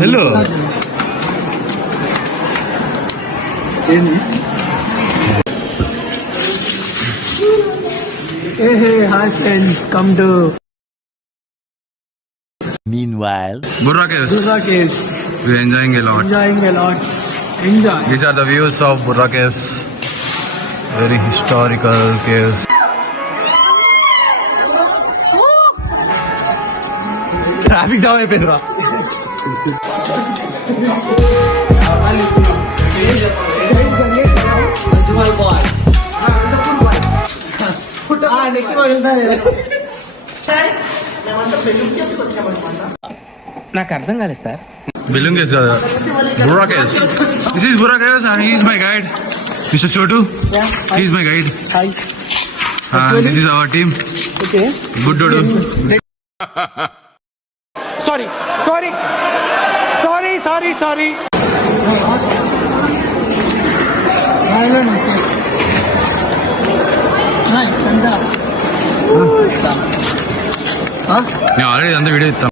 Hello Hey, hi friends, come to meanwhile Burra Caves. Burra Caves. We're enjoying a lot. Enjoying a lot. Enjoy. These are the views of Burra Caves. Very historical caves. Traffic jam అయిపోయిందిరా. నాకు అర్థం కాలేదు sir. Belung Caves, Burra Caves. This is Burra Caves and he is my guide, Mr. Chotu. He is my guide. Hi. And this is our team. Okay. Good Dodo. Sorry. మేము already అంతా video ఇస్తాం.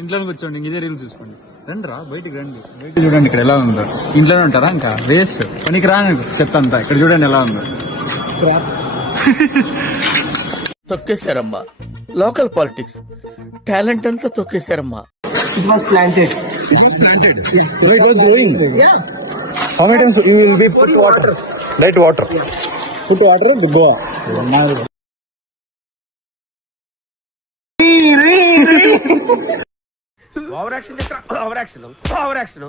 ఇంట్లో కూర్చోండి, ఇదే reel చూసుకోండి. రండి రా, బయటికి రండి. బయట చూడండి ఇక్కడ ఎలా ఉందో. ఇంట్లోనే ఉంటారా ఇంకా వేస్ట్ పనికి రాని చెప్తాంతా. ఇక్కడ చూడండి ఎలా ఉందో. తొక్కేశారమ్మా లోకల్ పాలిటిక్స్, టాలెంట్ అంతా తొక్కేశారమ్మా. It was planted. So it was growing. Yeah. How many times you will be put water? Light water. Put water, go. Over action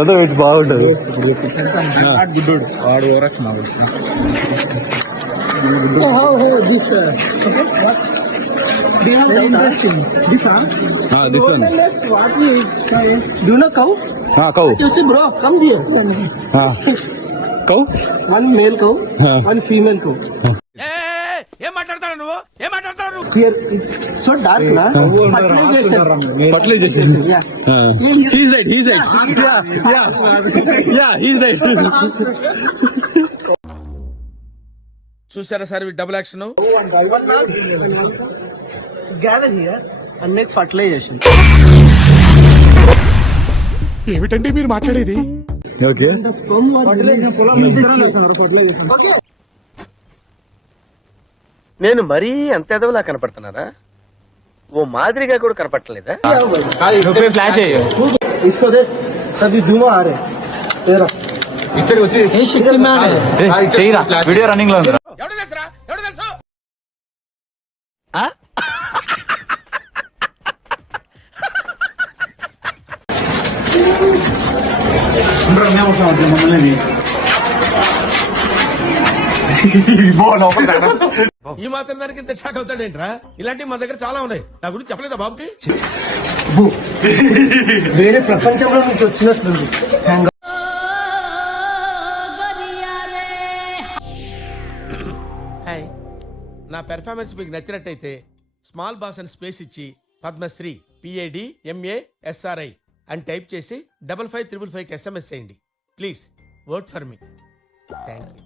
ఏదో ఇటు బాగుంటది. గుడ్డోడు వాడు ఓవరాక్షన్ ఆడు. This. Do you have interesting? This one. This one. What we do you know cow? Cow. You see, bro, come here. Cow. One male cow, one female cow. ఏం మాట్లాడతాడు నువ్వు? Here, it's so dark, na? Fertilization. Yeah. He's right. Yeah, he's right. చూసారా sir double action. Gather here and make fertilization. ఏమిటండి మీరు మాట్లాడేది? Okay. నేను మరీ అంత ఎదవలా కనపడుతున్నారా? ఓ మాదిరిగా కూడా కనపడలేదా? ఫ్లాష్ इसको दे, सभी धुआं आ रहे. तेरा. ఇక్కడికి వచ్చి వీడియో రన్నింగ్ లో ఉంది. ఎవడు తెలుసురా? ఎవడు తెలుసు? ఈ మాత్రం దానికి ఇంత షాక్ అవుతాడేంట్రా? ఇలాంటివి మన దగ్గర చాలా ఉన్నాయి. నా గురించి చెప్పలేదా బాబుకి? వేరే ప్రపంచంలో నుంచి వచ్చినట్టుంది. హాయ్, నా పెర్ఫార్మెన్స్ మీకు నచ్చినట్టయితే స్మాల్ బాస్ అని స్పేస్ ఇచ్చి పద్మశ్రీ PADMASRI అని టైప్ చేసి 5555 SMS చేయండి. Please work for me. Thank you.